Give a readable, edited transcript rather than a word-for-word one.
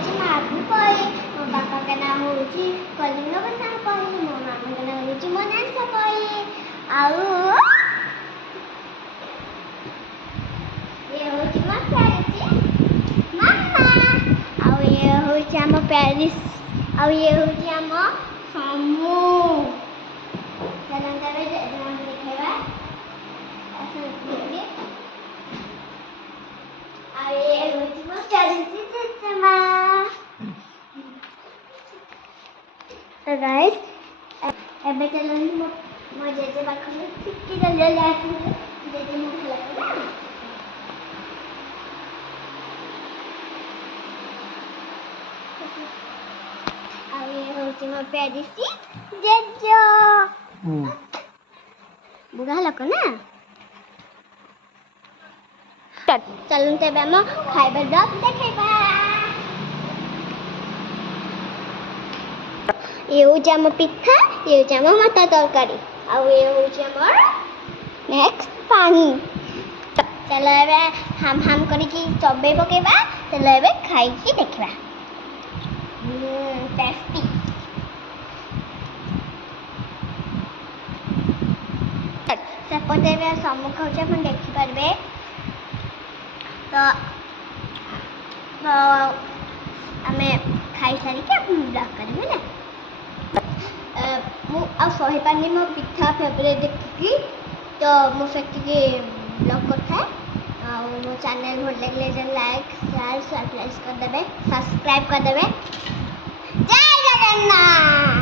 होची माधु पई मो पापा का नाम होची कलिंग बसा पई मो मामा का नाम होची मोनालिसा पई आउ ये होची मो प्यारी मामा आउ ये होची हम पेरिस आउ ये होची हम समू चलन तबे नाम लिखेबा ऐसे लिखबे आउ ये होची मो प्यारी चचमा तो गाइस एबे चलन मो जेजे पाखरे टिकी जल्दी जल्दी आसी जेजे मो खला आउ ये होची मो प्यारी जेजो बुढ़ा लोक ना चलन तेबे हम खाइबा ब्लॉग देखेबा ये होची हम पिठा ये होची हम मटर तरकारी आउ ये होची हमर नेक्स्ट पानी चलो एबे हम करिकी चबे पकेबा चलो एबे खाई की देखबा टेस्टी सेपटे भी सम्मुख होचे अपन देखि परबे तो हमें खाई सारी के अपन ब्लॉग करबे ना मु आ सही पानी मो पिठा फेवरेट देखि तो मु सेति के ब्लॉग करथा आ मो चैनल भल लागले जे लाइक शेयर सब्सक्राइब कर देबे जय जगन्नाथ।